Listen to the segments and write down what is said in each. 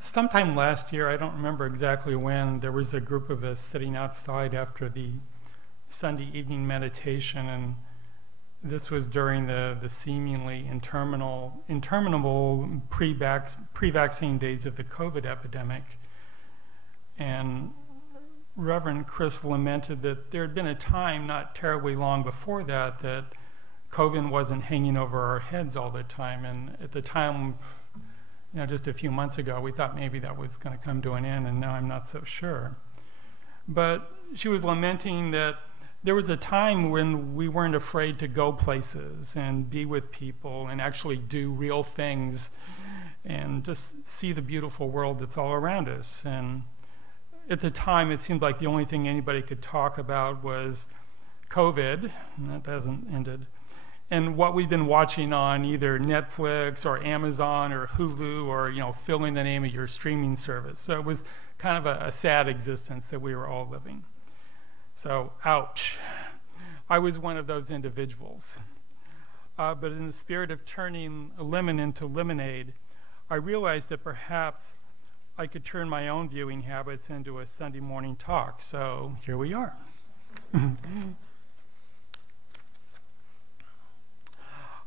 sometime last year, I don't remember exactly when, there was a group of us sitting outside after the Sunday evening meditation, and this was during the seemingly interminable pre-vaccine days of the COVID epidemic. And Reverend Chris lamented that there had been a time not terribly long before that that COVID wasn't hanging over our heads all the time. And at the time, just a few months ago, we thought maybe that was going to come to an end, and now I'm not so sure. But she was lamenting that there was a time when we weren't afraid to go places and be with people and actually do real things and just see the beautiful world that's all around us. And at the time, it seemed like the only thing anybody could talk about was COVID, and that hasn't ended, and what we've been watching on either Netflix or Amazon or Hulu or, fill in the name of your streaming service. So it was kind of a sad existence that we were all living. So, ouch. I was one of those individuals. But in the spirit of turning a lemon into lemonade, I realized that perhaps I could turn my own viewing habits into a Sunday morning talk. So here we are.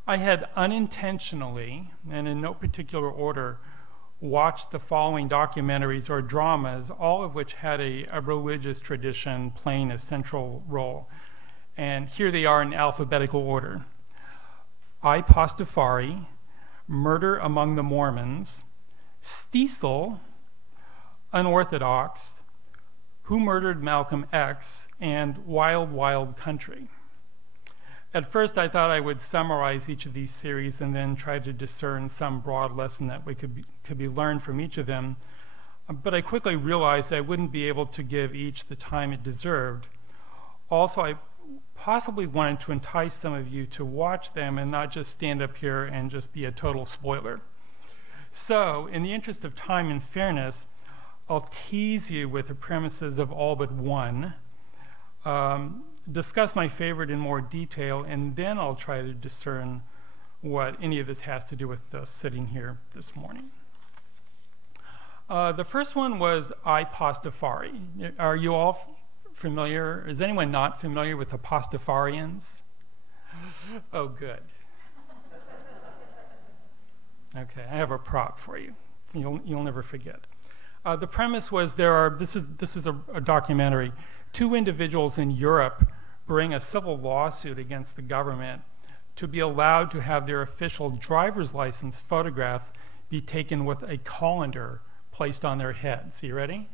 I had unintentionally, and in no particular order, watched the following documentaries or dramas, all of which had a religious tradition playing a central role. And here they are in alphabetical order. Pastafari, Murder Among the Mormons, Stiesel, Unorthodox, Who Murdered Malcolm X, and Wild Wild Country. At first, I thought I would summarize each of these series and then try to discern some broad lesson that could be learned from each of them. But I quickly realized I wouldn't be able to give each the time it deserved. Also, I possibly wanted to entice some of you to watch them and not just stand up here and just be a total spoiler. So, in the interest of time and fairness, I'll tease you with the premises of all but one, discuss my favorite in more detail, and then I'll try to discern what any of this has to do with us sitting here this morning. The first one was Pastafari. Are you all familiar? Is anyone not familiar with the Pastafarians? Oh, good. Okay, I have a prop for you. You'll never forget. The premise was this is a documentary. Two individuals in Europe bring a civil lawsuit against the government to be allowed to have their official driver's license photographs be taken with a colander placed on their heads. You ready?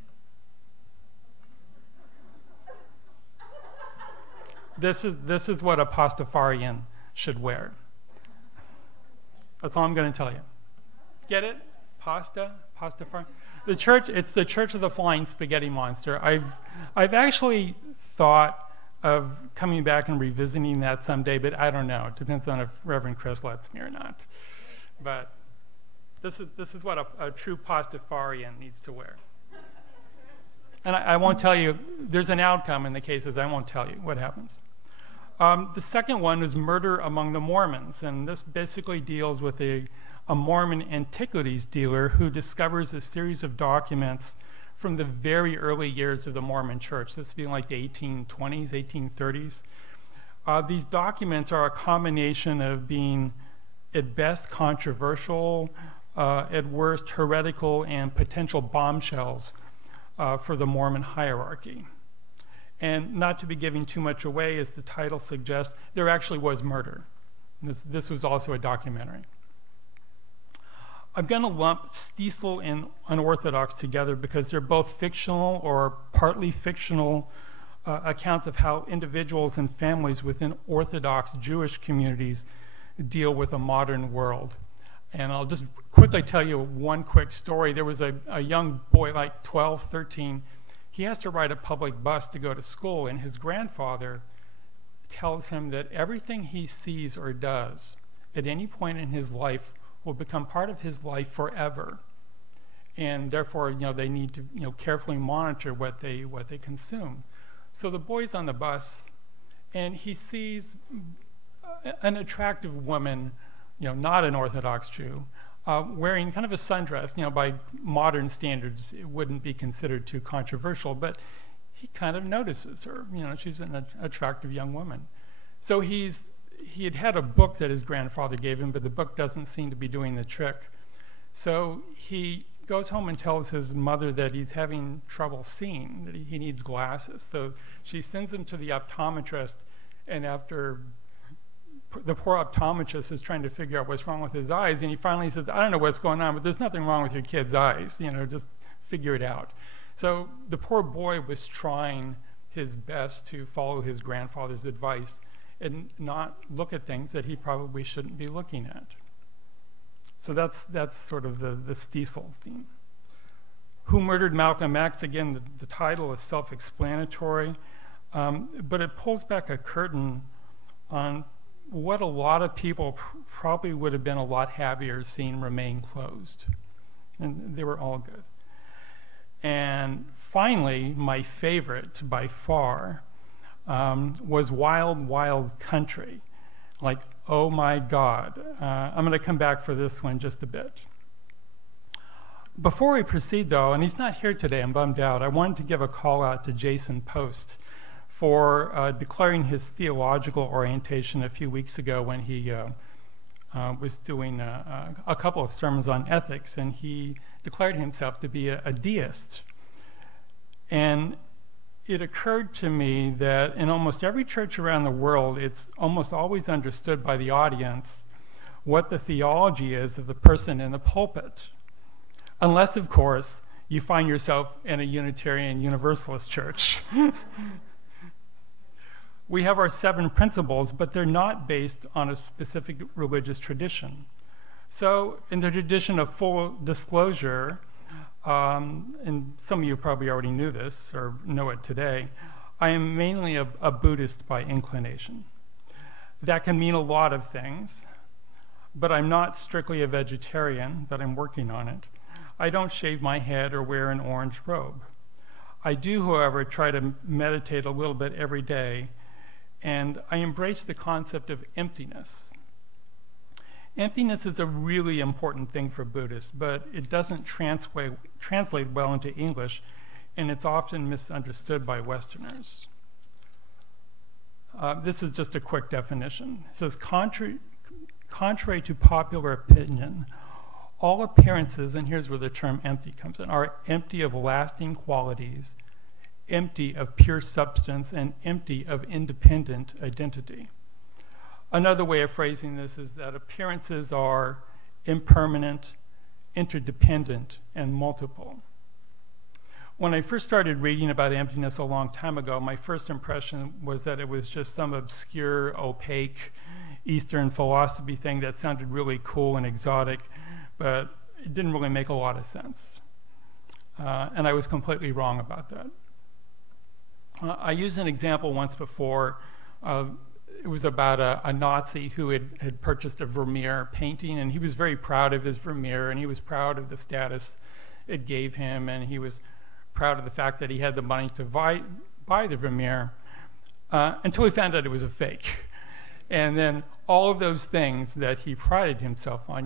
This is what a Pastafarian should wear. That's all I'm going to tell you. Get it? Pastafari. It's the Church of the Flying Spaghetti Monster. I've actually thought of coming back and revisiting that someday, but I don't know. It depends on if Reverend Chris lets me or not. But this is what a true Pastafarian needs to wear. And I won't tell you. There's an outcome in the cases. I won't tell you what happens. The second one is Murder Among the Mormons, and this basically deals with a Mormon antiquities dealer who discovers a series of documents from the very early years of the Mormon church, this being like the 1820s, 1830s. These documents are a combination of being, at best, controversial, at worst, heretical, and potential bombshells for the Mormon hierarchy. And not to be giving too much away, as the title suggests, there actually was murder. This was also a documentary. I'm going to lump Stiesel and Unorthodox together because they're both fictional or partly fictional accounts of how individuals and families within Orthodox Jewish communities deal with a modern world. And I'll just quickly tell you one quick story. There was a young boy, like 12, 13. He has to ride a public bus to go to school, and his grandfather tells him that everything he sees or does at any point in his life will become part of his life forever, and therefore, they need to, carefully monitor what they consume. So the boy's on the bus, and he sees an attractive woman, not an Orthodox Jew, wearing kind of a sundress. By modern standards, it wouldn't be considered too controversial, but he kind of notices her. She's an attractive young woman. So he had a book that his grandfather gave him, but the book doesn't seem to be doing the trick. So he goes home and tells his mother that he's having trouble seeing, that he needs glasses. So she sends him to the optometrist, and after the poor optometrist is trying to figure out what's wrong with his eyes, and he finally says, I don't know what's going on, but there's nothing wrong with your kid's eyes, just figure it out. So the poor boy was trying his best to follow his grandfather's advice and not look at things that he probably shouldn't be looking at. So that's sort of the Stiesel theme. Who Murdered Malcolm X? Again, the title is self-explanatory, but it pulls back a curtain on what a lot of people probably would have been a lot happier seeing remain closed. And they were all good. And finally, my favorite by far was Wild, Wild Country. Like, oh my God. I'm going to come back for this one just a bit. Before we proceed, though, and he's not here today, I'm bummed out, I wanted to give a call out to Jason Post for declaring his theological orientation a few weeks ago when he was doing a couple of sermons on ethics, and he declared himself to be a deist. And it occurred to me that in almost every church around the world, it's almost always understood by the audience what the theology is of the person in the pulpit. Unless, of course, you find yourself in a Unitarian Universalist church. We have our 7 principles, but they're not based on a specific religious tradition. So in the tradition of full disclosure, and some of you probably already knew this or know it today, I am mainly a Buddhist by inclination. That can mean a lot of things, but I'm not strictly a vegetarian, but I'm working on it. I don't shave my head or wear an orange robe. I do, however, try to meditate a little bit every day, and I embrace the concept of emptiness. Emptiness is a really important thing for Buddhists, but it doesn't translate well into English, and it's often misunderstood by Westerners. This is just a quick definition. It says, contrary to popular opinion, all appearances, and here's where the term empty comes in, are empty of lasting qualities, empty of pure substance, and empty of independent identity. Another way of phrasing this is that appearances are impermanent, interdependent, and multiple. When I first started reading about emptiness a long time ago, my first impression was that it was just some obscure, opaque Eastern philosophy thing that sounded really cool and exotic, but it didn't really make a lot of sense. And I was completely wrong about that. I used an example once before. It was about a Nazi who had purchased a Vermeer painting, and he was very proud of his Vermeer, and he was proud of the status it gave him, and he was proud of the fact that he had the money to buy the Vermeer, until he found out it was a fake. And then all of those things that he prided himself on,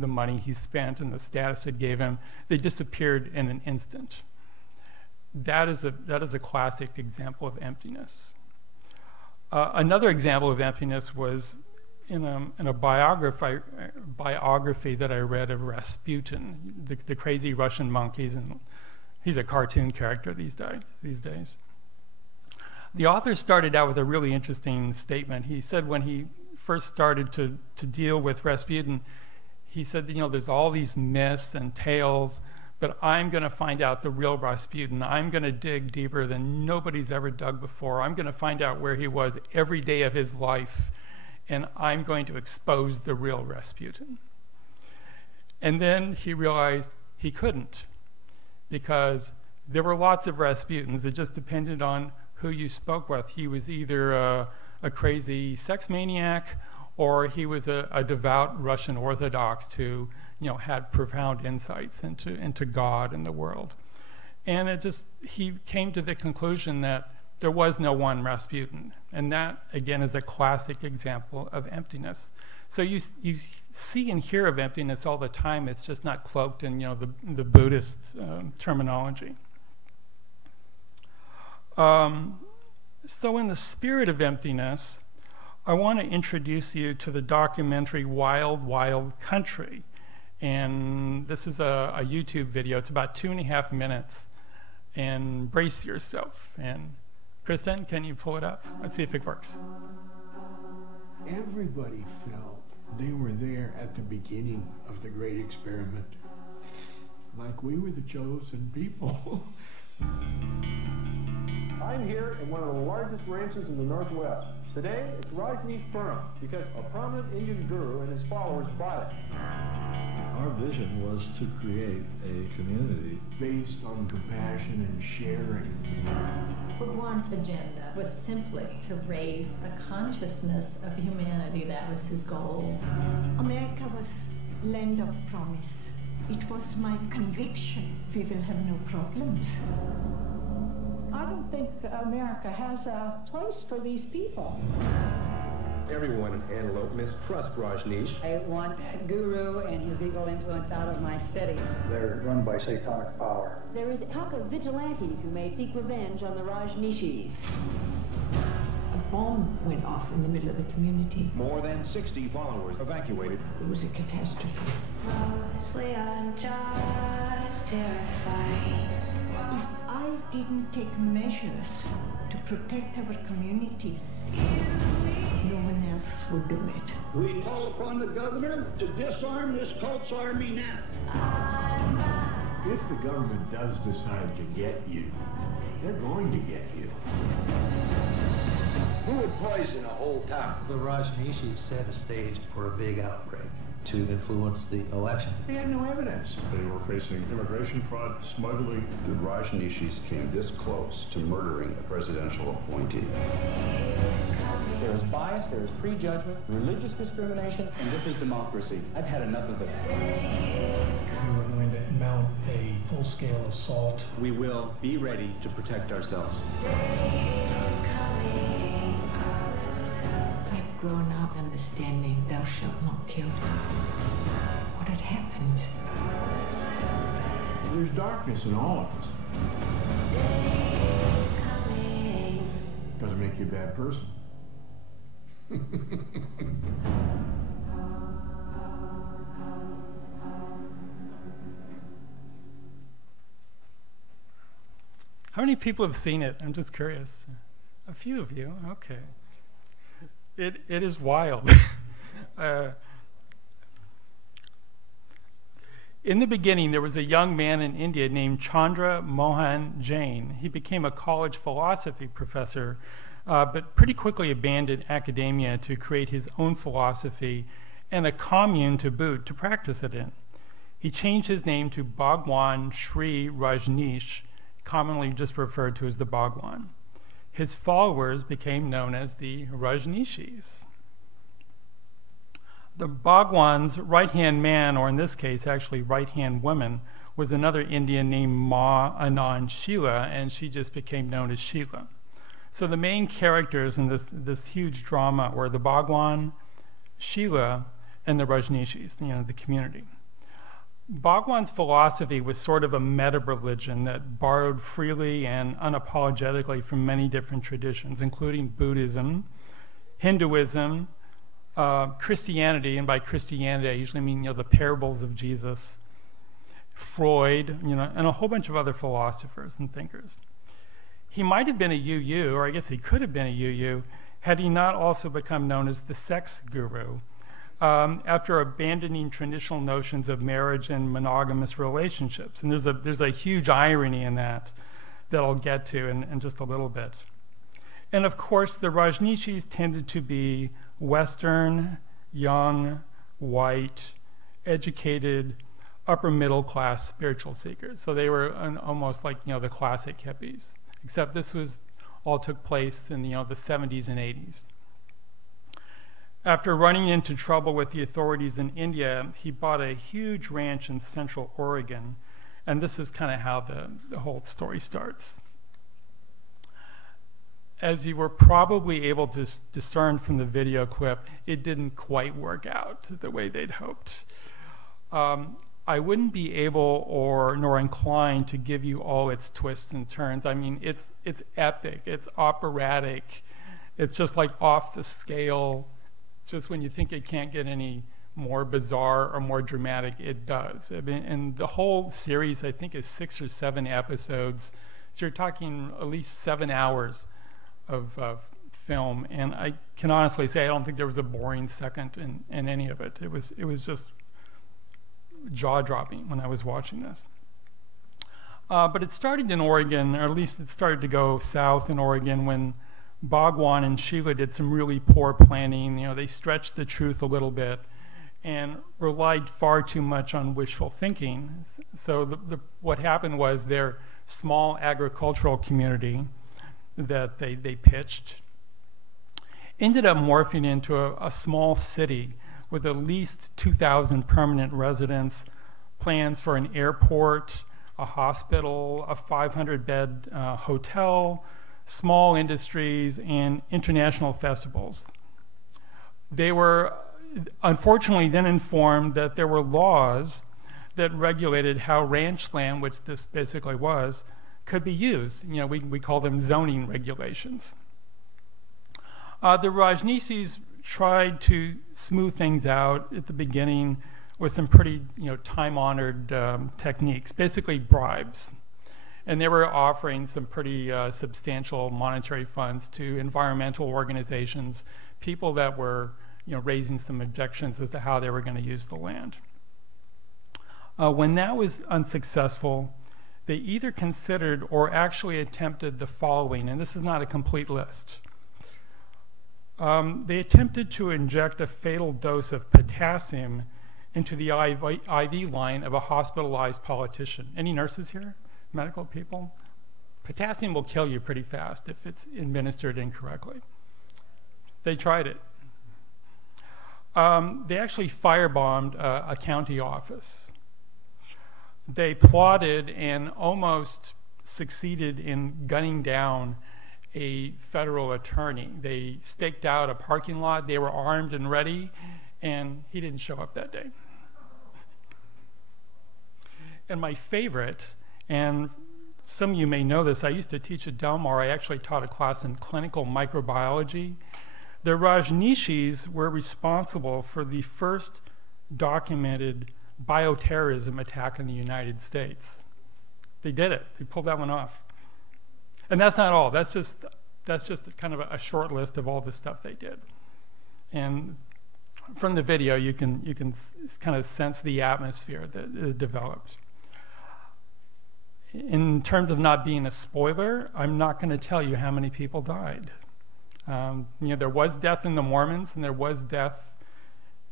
the money he spent and the status it gave him, they disappeared in an instant. That is a classic example of emptiness. Another example of emptiness was in a biography that I read of Rasputin, the crazy Russian monk. He's a cartoon character these days. The author started out with a really interesting statement. He said when he first started to deal with Rasputin, he said, there's all these myths and tales, but I'm going to find out the real Rasputin. I'm going to dig deeper than nobody's ever dug before. I'm going to find out where he was every day of his life, and I'm going to expose the real Rasputin. And then he realized he couldn't, because there were lots of Rasputins. It just depended on who you spoke with. He was either a crazy sex maniac, or he was a devout Russian Orthodox who had profound insights into God and the world. And he came to the conclusion that there was no one Rasputin. And that, again, is a classic example of emptiness. So you see and hear of emptiness all the time. It's just not cloaked in the Buddhist terminology. So in the spirit of emptiness, I want to introduce you to the documentary Wild, Wild Country. And this is a YouTube video. It's about 2.5 minutes. And brace yourself. And Kristen, can you pull it up? Let's see if it works. Everybody felt they were there at the beginning of the great experiment. Like we were the chosen people. I'm here in one of the largest ranches in the Northwest. Today, it's Rajneesh Puram because a prominent Indian guru and his followers bought it. Our vision was to create a community Based on compassion and sharing. Bhagwan's agenda was simply to raise the consciousness of humanity. That was his goal. America was land of promise. It was my conviction we will have no problems. I don't think America has a place for these people. Everyone in Antelope mistrusts Rajneesh. I want Guru and his evil influence out of my city. They're run by satanic power. There is talk of vigilantes who may seek revenge on the Rajneeshis. A bomb went off in the middle of the community. More than 60 followers evacuated. It was a catastrophe. Mostly I'm just terrified. If I didn't take measures to protect our community, no one else would do it. We call upon the governor to disarm this cult's army now. If the government does decide to get you, they're going to get you. Who would poison a whole town? The Rajneeshis set a stage for a big outbreak to influence the election. They had no evidence. They were facing immigration fraud, smuggling. The Rajneeshis came this close to murdering a presidential appointee. There is bias, there is prejudgment, religious discrimination, and this is democracy. I've had enough of it. We were going to mount a full-scale assault. We will be ready to protect ourselves. I'd grown up understanding thou shalt not kill. What had happened? There's darkness in all of us. Doesn't make you a bad person. How many people have seen it? I'm just curious. A few of you, okay. It is wild. In the beginning, there was a young man in India named Chandra Mohan Jain. He became a college philosophy professor, but pretty quickly abandoned academia to create his own philosophy and a commune to boot to practice it in. He changed his name to Bhagwan Sri Rajneesh, commonly just referred to as the Bhagwan. His followers became known as the Rajneeshis. The Bhagwan's right-hand man, or in this case, actually right-hand woman, was another Indian named Ma Anand Sheela, and she just became known as Sheela. So the main characters in this huge drama were the Bhagwan, Sheela, and the Rajneeshis, the community. Bhagwan's philosophy was sort of a meta-religion that borrowed freely and unapologetically from many different traditions, including Buddhism, Hinduism, Christianity, and by Christianity I usually mean the parables of Jesus, Freud, and a whole bunch of other philosophers and thinkers. He might have been a UU, or I guess he could have been a UU, had he not also become known as the sex guru, after abandoning traditional notions of marriage and monogamous relationships. And there's a huge irony in that I'll get to in just a little bit. And of course, the Rajneeshis tended to be Western, young, white, educated, upper middle class spiritual seekers. So they were almost like the classic hippies, except this all took place in the 70s and 80s. After running into trouble with the authorities in India, he bought a huge ranch in Central Oregon, and this is kind of how the whole story starts. as you were probably able to discern from the video clip, it didn't quite work out the way they'd hoped. I wouldn't be able nor inclined to give you all its twists and turns. I mean, it's epic, it's operatic, it's just like off the scale. Just when you think it can't get any more bizarre or more dramatic, it does. I mean, and the whole series, I think, is 6 or 7 episodes. So you're talking at least 7 hours of film, and I can honestly say I don't think there was a boring second in any of it. It was just jaw-dropping when I was watching this. But it started in Oregon, or at least it started to go south in Oregon when Bhagwan and Sheila did some really poor planning. You know, they stretched the truth a little bit and relied far too much on wishful thinking. So what happened was their small agricultural community that they pitched ended up morphing into a small city with at least 2,000 permanent residents, plans for an airport, a hospital, a 500-bed hotel, small industries, and international festivals. They were unfortunately then informed that there were laws that regulated how ranch land, which this basically was, could be used. You know, we call them zoning regulations. The Rajneeshis tried to smooth things out at the beginning with some pretty, time-honored techniques, basically bribes. And they were offering some pretty substantial monetary funds to environmental organizations, people that were, raising some objections as to how they were going to use the land. When that was unsuccessful, they either considered or actually attempted the following, and this is not a complete list. They attempted to inject a fatal dose of potassium into the IV line of a hospitalized politician. Any nurses here? Medical people? Potassium will kill you pretty fast if it's administered incorrectly. They tried it. They actually firebombed a county office. They plotted and almost succeeded in gunning down a federal attorney. They staked out a parking lot. They were armed and ready, and he didn't show up that day. And my favorite, and some of you may know this, I used to teach at Del Mar. I actually taught a class in clinical microbiology. The Rajneeshis were responsible for the first documented bioterrorism attack in the United States. They did it. They pulled that one off. And that's not all. That's just kind of a short list of all the stuff they did. And from the video, you can kind of sense the atmosphere that it developed. In terms of not being a spoiler, I'm not going to tell you how many people died. There was death in the Mormons, and there was death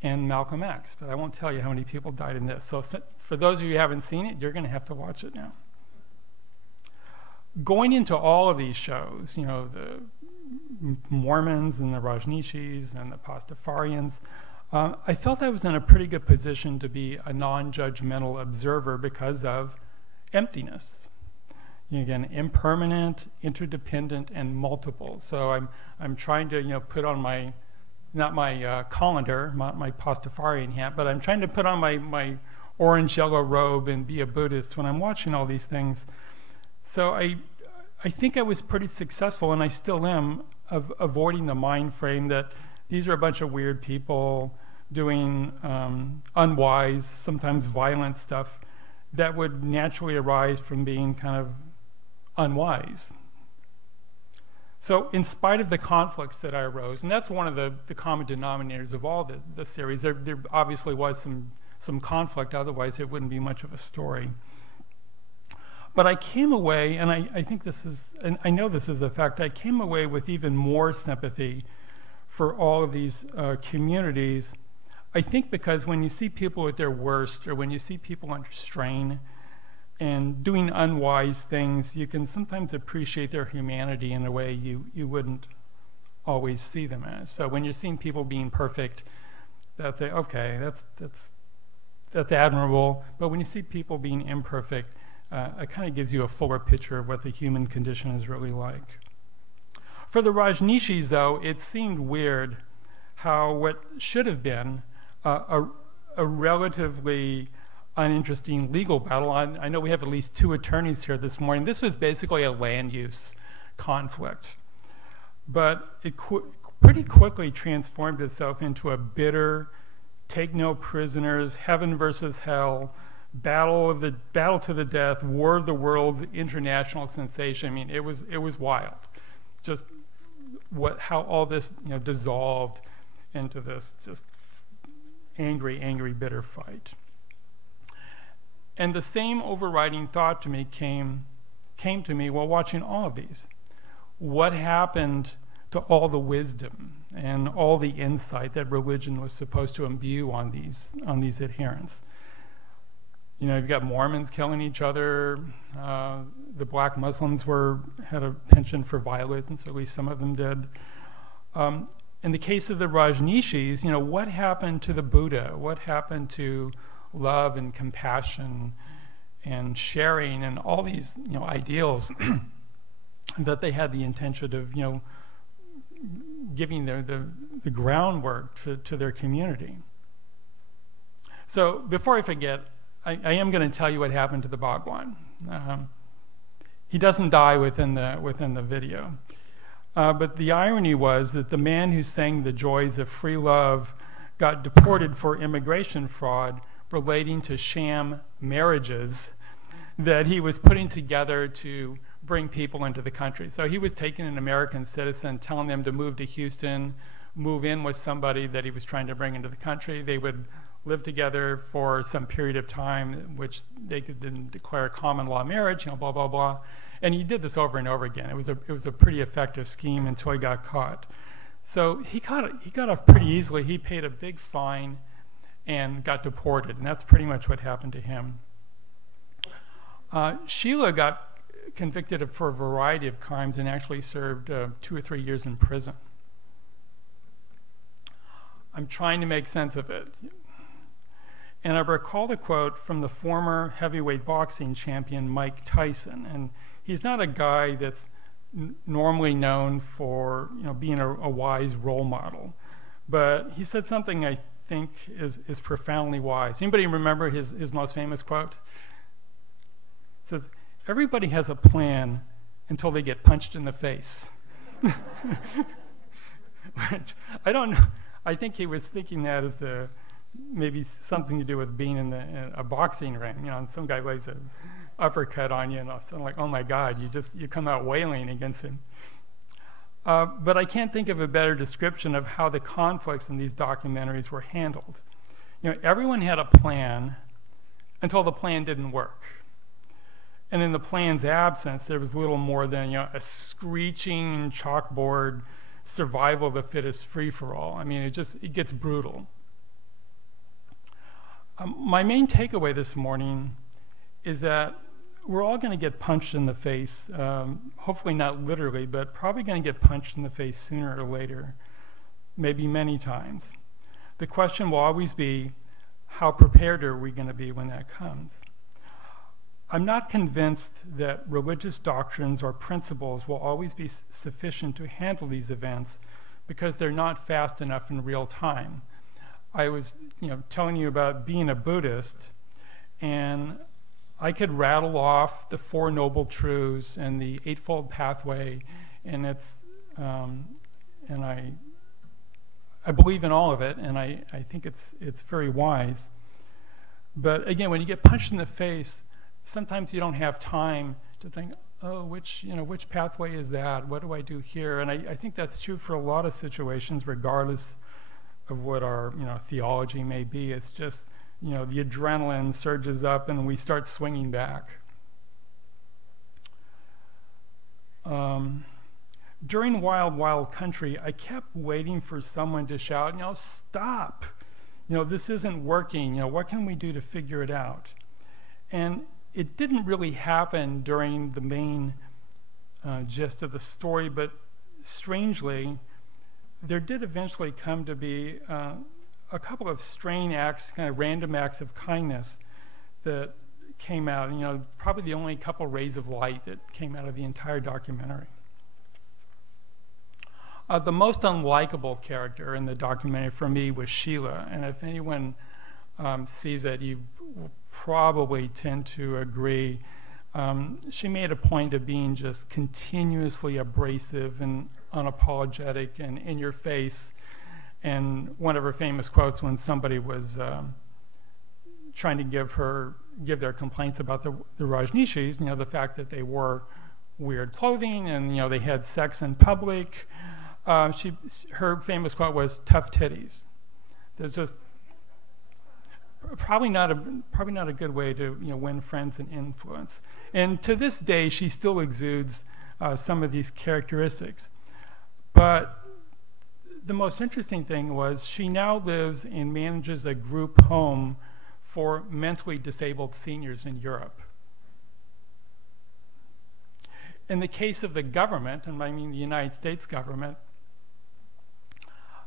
in Malcolm X, but I won't tell you how many people died in this. So for those of you who haven't seen it, you're going to have to watch it now. Going into all of these shows, the Mormons and the Rajneeshis and the Pastafarians, I felt I was in a pretty good position to be a non-judgmental observer because of emptyness. Again, impermanent, interdependent, and multiple. So I'm trying to put on my, not my colander, my Pastafarian hat, but I'm trying to put on my orange-yellow robe and be a Buddhist when I'm watching all these things. So I think I was pretty successful, and I still am, of avoiding the mind frame that these are a bunch of weird people doing unwise, sometimes violent stuff that would naturally arise from being kind of unwise. So in spite of the conflicts that I arose, and that's one of the common denominators of all the series, there obviously was some conflict, otherwise it wouldn't be much of a story. But I came away, and I think this is, and I know this is a fact, I came away with even more sympathy for all of these communities. I think because when you see people at their worst, or when you see people under strain and doing unwise things, you can sometimes appreciate their humanity in a way you wouldn't always see them as. So when you're seeing people being perfect, that's okay, that's admirable. But when you see people being imperfect, it kind of gives you a fuller picture of what the human condition is really like. For the Rajneeshis, though, it seemed weird how what should have been a relatively uninteresting legal battle. I know we have at least 2 attorneys here this morning. This was basically a land use conflict. But it pretty quickly transformed itself into a bitter, take no prisoners, heaven versus hell, battle to the death, war of the worlds, international sensation. I mean, it was wild. Just how all this dissolved into this just angry, bitter fight. And the same overriding thought to me came to me while watching all of these. What happened to all the wisdom and all the insight that religion was supposed to imbue on these adherents? You've got Mormons killing each other. The black Muslims had a penchant for violence, at least some of them did. In the case of the Rajneeshis, what happened to the Buddha? What happened to love and compassion and sharing and all these ideals that they had the intention of giving the groundwork to their community? So before I forget, I am going to tell you what happened to the Bhagwan. He doesn't die within the video. But the irony was that the man who sang the joys of free love got deported for immigration fraud relating to sham marriages that he was putting together to bring people into the country. So he was taking an American citizen, telling them to move to Houston, move in with somebody that he was trying to bring into the country. They would live together for some period of time, which they could then declare common law marriage, blah, blah, blah. And he did this over and over again. It was a pretty effective scheme until he got caught. So he got off pretty easily. He paid a big fine and got deported, and that's pretty much what happened to him. Sheila got convicted for a variety of crimes and actually served 2 or 3 years in prison. I'm trying to make sense of it. And I recall a quote from the former heavyweight boxing champion Mike Tyson, and he's not a guy that's normally known for being a wise role model, but he said something I think is profoundly wise. Anybody remember his most famous quote? It says, "Everybody has a plan until they get punched in the face." Which, I don't know. I think he was thinking that as maybe something to do with being in a boxing ring. And some guy lays an uppercut on you, and I'm like, oh my God, you come out wailing against him. But I can't think of a better description of how the conflicts in these documentaries were handled. Everyone had a plan until the plan didn't work. And in the plan's absence, there was little more than a screeching chalkboard survival of the fittest free-for-all. I mean, it gets brutal. My main takeaway this morning is that we're all going to get punched in the face, hopefully not literally, but probably going to get punched in the face sooner or later, maybe many times. The question will always be, how prepared are we going to be when that comes? I'm not convinced that religious doctrines or principles will always be sufficient to handle these events because they're not fast enough in real time. I was telling you about being a Buddhist, and I could rattle off the Four Noble Truths and the Eightfold Pathway, and I believe in all of it, and I think it's very wise. But again, when you get punched in the face, sometimes you don't have time to think, oh, which pathway is that? What do I do here? And I think that's true for a lot of situations, regardless of what our theology may be. It's just the adrenaline surges up and we start swinging back. During Wild Wild Country, I kept waiting for someone to shout, stop. This isn't working. What can we do to figure it out? And it didn't really happen during the main gist of the story, but strangely, there did eventually come to be a couple of strange acts, kind of random acts of kindness that came out. Probably the only couple rays of light that came out of the entire documentary. The most unlikable character in the documentary for me was Sheila, and if anyone sees it, you will probably tend to agree. She made a point of being just continuously abrasive and unapologetic and in your face. And one of her famous quotes when somebody was trying to give their complaints about the Rajneeshis, the fact that they wore weird clothing and they had sex in public. Her famous quote was "tough titties." There's just probably not a good way to win friends and influence. And to this day, she still exudes some of these characteristics. But the most interesting thing was she now lives and manages a group home for mentally disabled seniors in Europe. In the case of the government, and I mean the United States government,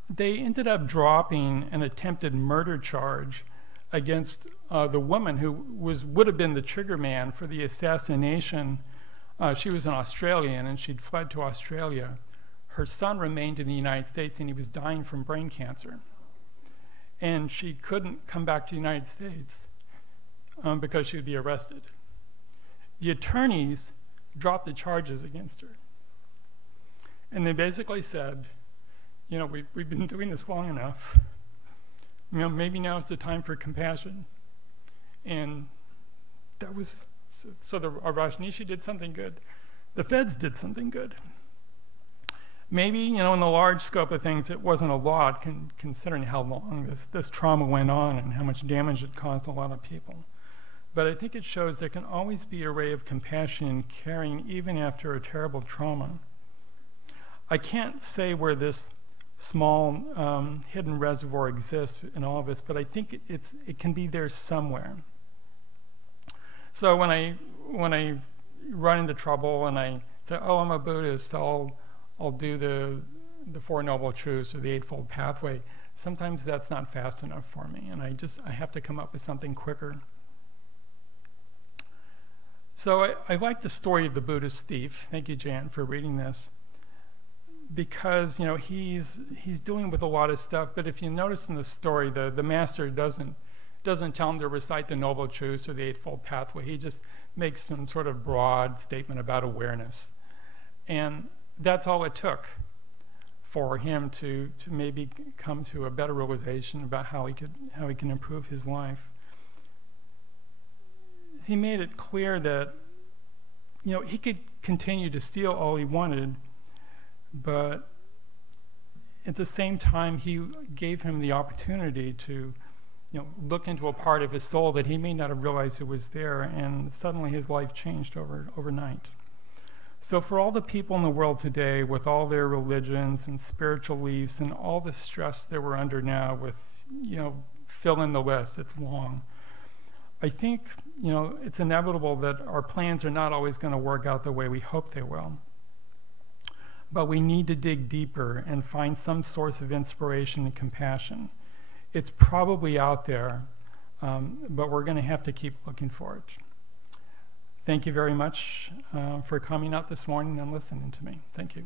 they ended up dropping an attempted murder charge against the woman who would have been the trigger man for the assassination. She was an Australian and she'd fled to Australia. Her son remained in the United States and he was dying from brain cancer. And she couldn't come back to the United States because she would be arrested. The attorneys dropped the charges against her. And they basically said, we've been doing this long enough. Maybe now is the time for compassion. And that was, so the Rajneeshi did something good. The feds did something good. Maybe, in the large scope of things, it wasn't a lot considering how long this trauma went on and how much damage it caused a lot of people. But I think it shows there can always be a ray of compassion and caring even after a terrible trauma. I can't say where this small hidden reservoir exists in all of us, but I think it can be there somewhere. So when I run into trouble and I say, "Oh, I'm a Buddhist, I'll do the Four Noble Truths or the Eightfold Pathway," sometimes that's not fast enough for me, and I have to come up with something quicker. So I like the story of the Buddhist thief. Thank you, Jan, for reading this. Because he's dealing with a lot of stuff, but if you notice in the story, the master doesn't tell him to recite the Noble Truths or the Eightfold Pathway. He just makes some sort of broad statement about awareness, and that's all it took for him to maybe come to a better realization about how he can improve his life. He made it clear that he could continue to steal all he wanted, but at the same time he gave him the opportunity to look into a part of his soul that he may not have realized it was there, and suddenly his life changed overnight. So for all the people in the world today with all their religions and spiritual beliefs and all the stress that we're under now with fill in the list, it's long. I think it's inevitable that our plans are not always going to work out the way we hope they will. But we need to dig deeper and find some source of inspiration and compassion. It's probably out there, but we're going to have to keep looking for it. Thank you very much for coming out this morning and listening to me. Thank you.